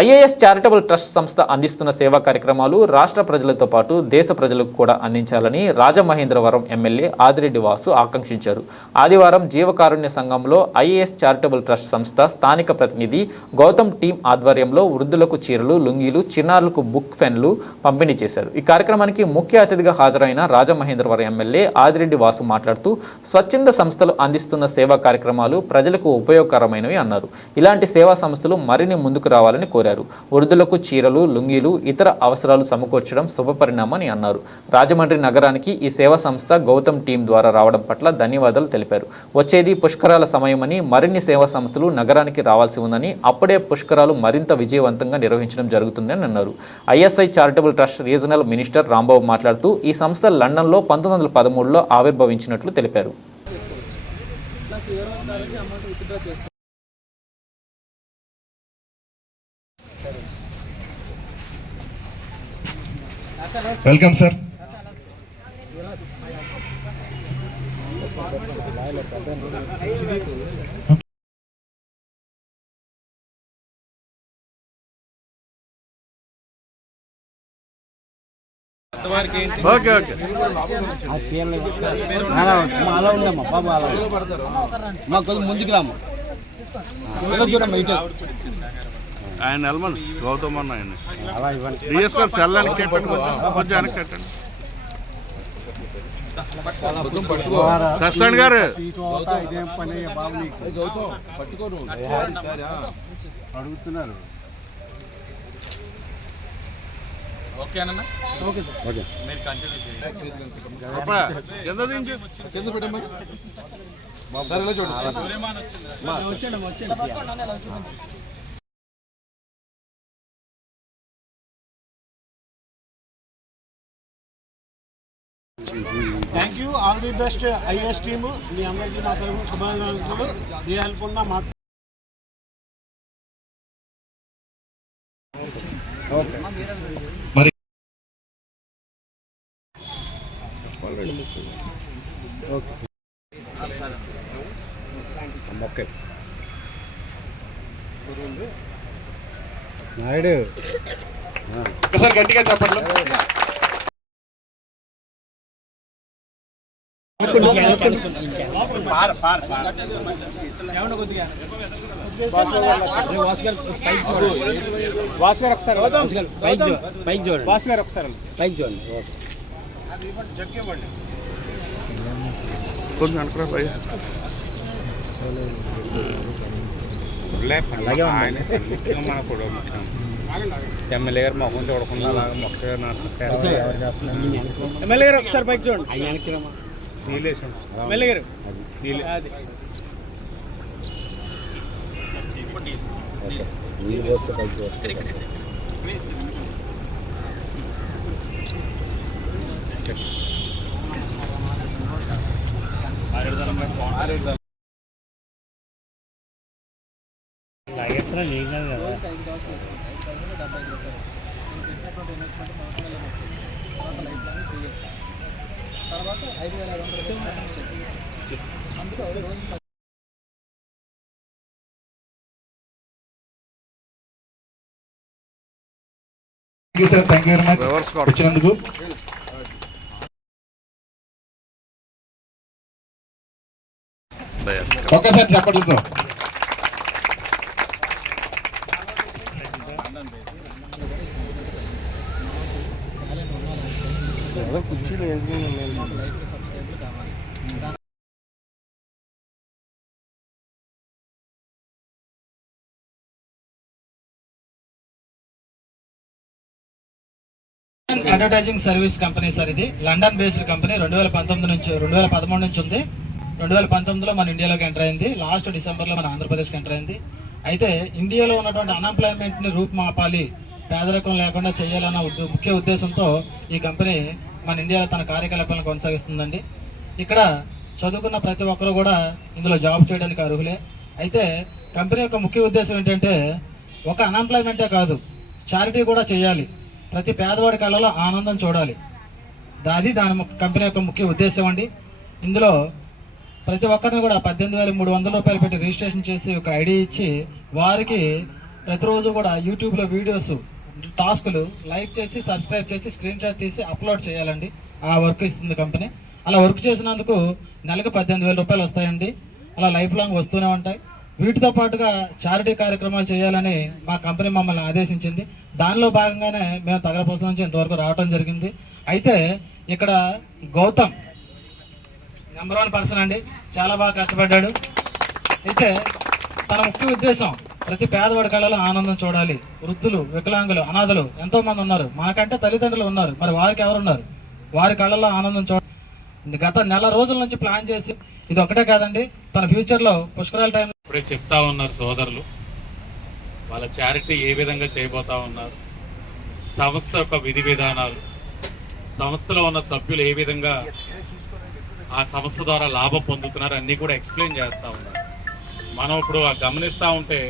IAS charitable trust సంస్థ అందిస్తున్న సేవా కార్యక్రమాలు రాష్ట్ర ప్రజలతో పాటు దేశ ప్రజలకు కూడా అందించాలని రాజమహేంద్రవరం ఎమ్మెల్యే ఆదిరెడ్డి వాసు ఆకాంక్షించారు. ఆదివారం జీవకారుణ్య సంఘంలో ఐఏఎస్ చారిటబుల్ ట్రస్ట్ సంస్థ స్థానిక ప్రతినిధి గౌతమ్ టీం ఆధ్వర్యంలో వృద్ధులకు చీరలు లుంగీలు చిన్నారులకు బుక్ ఫెన్లు పంపిణీ చేశారు. ఈ కార్యక్రమానికి ముఖ్య అతిథిగా హాజరైన రాజమహేంద్రవరం ఎమ్మెల్యే ఆదిరెడ్డి వాసు మాట్లాడుతూ స్వచ్ఛంద సంస్థలు అందిస్తున్న సేవా కార్యక్రమాలు ప్రజలకు ఉపయోగకరమైనవి అన్నారు. ఇలాంటి సేవా సంస్థలు మరిన్ని ముందుకు రావాలని కోరారు. వృద్ధులకు చీరలు లుంగీలు ఇతర అవసరాలు సమకూర్చడం శుభపరిణామని అన్నారు. రాజమండ్రి నగరానికి ఈ సేవా సంస్థ గౌతమ్ టీం ద్వారా రావడం పట్ల ధన్యవాదాలు తెలిపారు. వచ్చేది పుష్కరాల సమయమని మరిన్ని సేవా సంస్థలు నగరానికి రావాల్సి ఉందని అప్పుడే పుష్కరాలు మరింత విజయవంతంగా నిర్వహించడం జరుగుతుందని అన్నారు. ISI charitable trust regional minister Rambabu మాట్లాడుతూ ఈ సంస్థ లండన్లో పంతొమ్మిది వందల పదమూడులో ఆవిర్భవించినట్లు తెలిపారు. Welcome sir. Okay okay. అలా ఉందమ్మా బాబు అలా మా కొంచెం ముందుకు రామ్మా చూడమ్మా ఇటు. ఆయన వెళ్ళమని. గౌతమ్ అన్న ఆయన అలా ఇవ్వండి. డిఎస్ గారు సెల్ వెనక్కి కట్టండి కొంచెం. కొంచెం వెనక్కి కట్టండి. సస్టాండ్ గారు. అడుగుతున్నారు. ఓకే అబ్బా, కింద దించు. కింద పెట్టమ్మా. సార్ ఇలా చూడండి ది బెస్ట్ ఐఎస్ టీము మీ అందరికీ నా తరఫున శుభాకాంక్షలు. ఏ హెల్ప్ ఉన్నా మా మరి ఓకే నాయుడు ఒకసారి గట్టిగా చెప్పండి వాస్ గారు ఒకసారి పైకి చూ- పైకి చూడండి వాస్ గారు ఒకసారి పైకి చూడండి ఓకే కొంచెం వెనకరా భయ్య అలాగే ఎమ్మెల్యే గారు మొహం చూడకుండా అలాగే మొక్క ఎమ్మెల్యే గారు ఒకసారి పైకి చూడండి ఆయన వెనక్కి రమ్మా. ఎమ్మెల్యే గారు అది. ఓకే. నీళ్ళు పోస్తే చూడండి. లాగేస్తున్నా నీకు కాదు కదా thank you sir thank you very much reverse కొట్టు. వచ్చినందుకు భయ్య. ఒక్కసారి కావాలి. అడ్వర్టైజింగ్ సర్వీస్ కంపెనీ సార్ ఇది. లండన్ బేస్డ్ కంపెనీ రెండు వేల పంతొమ్మిది నుంచి రెండు వేల పదమూడు నుంచి ఉంది. రెండు వేల పంతొమ్మిదిలో మన ఇండియాలోకి ఎంటర్ అయింది. లాస్ట్ డిసెంబర్లో మన ఆంధ్రప్రదేశ్కి ఎంటర్ అయింది. అయితే ఇండియాలో ఉన్నటువంటి అన్ఎంప్లాయ్మెంట్ని రూపుమాపాలి పేదరికం లేకుండా చేయాలన్న ముఖ్య ఉద్దేశంతో ఈ కంపెనీ మన ఇండియాలో తన కార్యకలాపాలను కొనసాగిస్తుందండి. ఇక్కడ చదువుకున్న ప్రతి ఒక్కరూ కూడా ఇందులో జాబ్ చేయడానికి అర్హులే. అయితే కంపెనీ యొక్క ముఖ్య ఉద్దేశం ఏంటంటే ఒక అన్ఎంప్లాయ్మెంటే కాదు చారిటీ కూడా చేయాలి. ప్రతి పేదవాడి కళ్ళలో ఆనందం చూడాలి. అది దాని కంపెనీ యొక్క ముఖ్య ఉద్దేశం అండి. ఇందులో ప్రతి ఒక్కరిని కూడా పద్దెనిమిది వేల మూడు వందల రూపాయలు పెట్టి రిజిస్ట్రేషన్ చేసి ఒక ఐడి ఇచ్చి వారికి ప్రతిరోజు కూడా యూట్యూబ్లో వీడియోస్ టాస్కులు లైక్ చేసి సబ్స్క్రైబ్ చేసి స్క్రీన్ షాట్ తీసి అప్లోడ్ చేయాలండి. ఆ వర్క్ ఇస్తుంది కంపెనీ. అలా వర్క్ చేసినందుకు నెలకు పద్దెనిమిది వేల రూపాయలు వస్తాయండి. అలా లైఫ్ లాంగ్ వస్తూనే ఉంటాయి. వీటితో పాటుగా చారిటీ కార్యక్రమాలు చేయాలని మా కంపెనీ మమ్మల్ని ఆదేశించింది. దానిలో భాగంగానే మేము తగరపల్సి నుంచి ఇంతవరకు రావడం జరిగింది. అయితే ఇక్కడ గౌతమ్ నెంబర్ వన్ పర్సన్ అండి. చాలా బాగా కష్టపడ్డాడు. అయితే తన ముఖ్య ఉద్దేశం ప్రతి పేదవాడి కళలో ఆనందం చూడాలి. వృద్ధులు వికలాంగులు అనాథలు ఎంతో మంది ఉన్నారు. మనకంటే తల్లిదండ్రులు ఉన్నారు. మరి వారికి ఎవరున్నారు? వారి కళలో ఆనందం చూడ గత నెల రోజుల నుంచి ప్లాన్ చేసి ఇది ఒకటే కాదండి. తన ఫ్యూచర్లో పుష్కరాల టైం ఇప్పుడే చెప్తా ఉన్నారు సోదరులు. వాళ్ళ చారిటీ ఏ విధంగా చేయబోతా ఉన్నారు? సంస్థ యొక్క విధి విధానాలు. సంస్థలో ఉన్న సభ్యులు ఏ విధంగా ఆ సంస్థ ద్వారా లాభం పొందుతున్నారు అన్నీ కూడా ఎక్స్ప్లెయిన్ చేస్తూ ఉన్నారు. మనం ఇప్పుడు ఆ గమనిస్తూ ఉంటే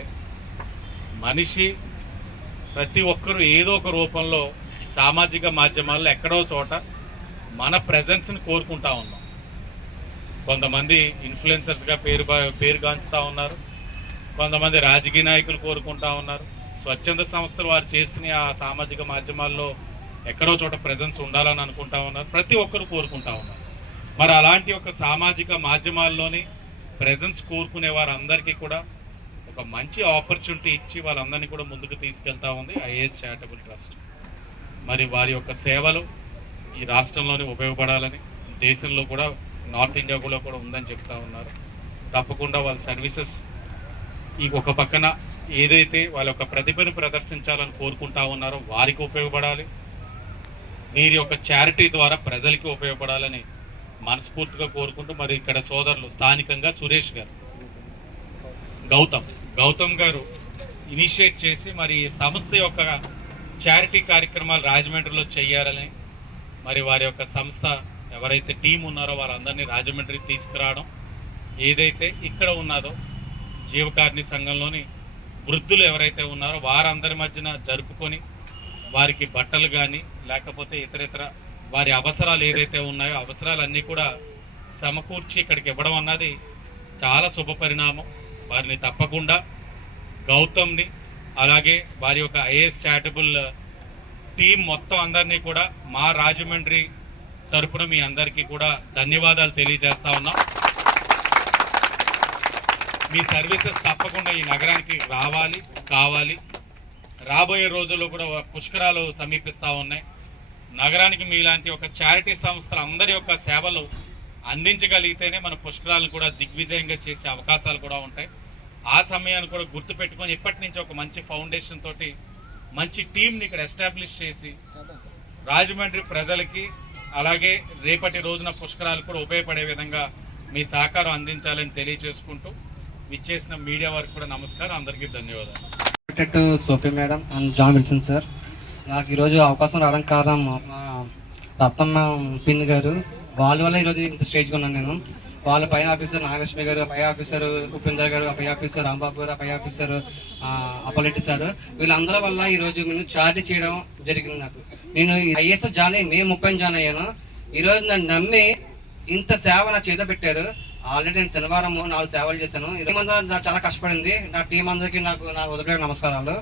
మనిషి ప్రతి ఒక్కరూ ఏదో ఒక రూపంలో సామాజిక మాధ్యమాల్లో ఎక్కడో చోట మన ప్రెజెన్స్ని కోరుకుంటా ఉన్నాం. కొంతమంది ఇన్ఫ్లుయెన్సర్స్గా పేరు పేరుగాంచుతూ ఉన్నారు. కొంతమంది రాజకీయ నాయకులు కోరుకుంటా ఉన్నారు. స్వచ్ఛంద సంస్థలు వారు చేసిన ఆ సామాజిక మాధ్యమాల్లో ఎక్కడో చోట ప్రెజెన్స్ ఉండాలని అనుకుంటా ఉన్నారు. ప్రతి ఒక్కరు కోరుకుంటా ఉన్నారు. మరి అలాంటి ఒక సామాజిక మాధ్యమాల్లోని ప్రెజెన్స్ కోరుకునే వారందరికీ కూడా ఒక మంచి ఆపర్చునిటీ ఇచ్చి వాళ్ళందరినీ కూడా ముందుకు తీసుకెళ్తా ఉంది ఐఏఎస్ చారిటబుల్ ట్రస్ట్ మరి వారి యొక్క సేవలు ఈ రాష్ట్రంలోనే ఉపయోగపడాలని దేశంలో కూడా నార్త్ ఇండియాలో కూడా ఉందని చెప్తా ఉన్నారు. తప్పకుండా వాళ్ళ సర్వీసెస్ ఈ ఒక పక్కన ఏదైతే వాళ్ళ యొక్క ప్రతిభను ప్రదర్శించాలని కోరుకుంటా ఉన్నారో వారికి ఉపయోగపడాలి. వీరి యొక్క చారిటీ ద్వారా ప్రజలకి ఉపయోగపడాలని మనస్ఫూర్తిగా కోరుకుంటూ మరి ఇక్కడ సోదరులు స్థానికంగా సురేష్ గారు గౌతమ్. గౌతమ్ గారు ఇనిషియేట్ చేసి మరి సంస్థ యొక్క చారిటీ కార్యక్రమాలు రాజమండ్రిలో చేయాలని మరి వారి యొక్క సంస్థ ఎవరైతే టీం ఉన్నారో వారందరినీ రాజమండ్రి తీసుకురావడం ఏదైతే ఇక్కడ ఉన్నదో జీవకారుణి సంఘంలోని వృద్ధులు ఎవరైతే ఉన్నారో వారందరి మధ్యన జరుపుకొని వారికి బట్టలు కానీ లేకపోతే ఇతరితర వారి అవసరాలు ఏదైతే ఉన్నాయో అవసరాలన్నీ కూడా సమకూర్చి ఇక్కడికి ఇవ్వడం అన్నది చాలా శుభ పరిణామం. వారిని తప్పకుండా గౌతమ్ని అలాగే వారి యొక్క ఐఏఎస్ చారిటబుల్ టీం మొత్తం అందరినీ కూడా మా రాజమండ్రి తరపున మీ అందరికీ కూడా ధన్యవాదాలు తెలియజేస్తా ఉన్నాం. మీ సర్వీసెస్ తప్పకుండా ఈ నగరానికి రావాలి కావాలి. రాబోయే రోజుల్లో కూడా పుష్కరాలు సమీపిస్తూ ఉన్నాయి. నగరానికి మీలాంటి ఒక చారిటీ సంస్థల అందరి యొక్క సేవలు అందించగలిగితేనే మన పుష్కరాలను కూడా దిగ్విజయంగా చేసే అవకాశాలు కూడా ఉంటాయి. ఆ సమయాన్ని కూడా గుర్తుపెట్టుకొని ఇప్పటి నుంచి ఒక మంచి ఫౌండేషన్ తోటి మంచి టీంని ఇక్కడ ఎస్టాబ్లిష్ చేసి రాజమండ్రి ప్రజలకి అలాగే రేపటి రోజున పుష్కరాలు కూడా ఉపయోగపడే విధంగా మీ సహకారం అందించాలని తెలియజేసుకుంటూ విచ్చేసిన మీడియా వారికి కూడా నమస్కారం. అందరికీ ధన్యవాదాలు. Sophie madam and John Wilson sir నాకు ఈరోజు అవకాశం రావడం కారణం రత్నమ్మ పిన్ గారు. వాళ్ళ వల్ల ఈరోజు ఇంత స్టేజ్కి ఉన్నాను నేను. వాళ్ళ పైన ఆఫీసర్ నాగలక్ష్మి గారు పై ఆఫీసర్ ఉపేందర్ గారు పై ఆఫీసర్ రాంబాబు గారు పై ఆఫీసర్ అప్పలెడ్డి సార్. వీళ్ళందరి వల్ల ఈరోజు నేను చార్జీ చేయడం జరిగింది నాకు. నేను ఐఎస్ జాయిన్ అయ్యి మే ముప్పై జాయిన్ అయ్యాను. ఈ రోజు నన్ను నమ్మి ఇంత సేవ నా చేత పెట్టారు. ఆల్రెడీ నేను శనివారం నాలుగు సేవలు చేశాను. ఇరవై మంది చాలా కష్టపడింది. నా టీం అందరికీ నాకు నా వదిలే నమస్కారాలు.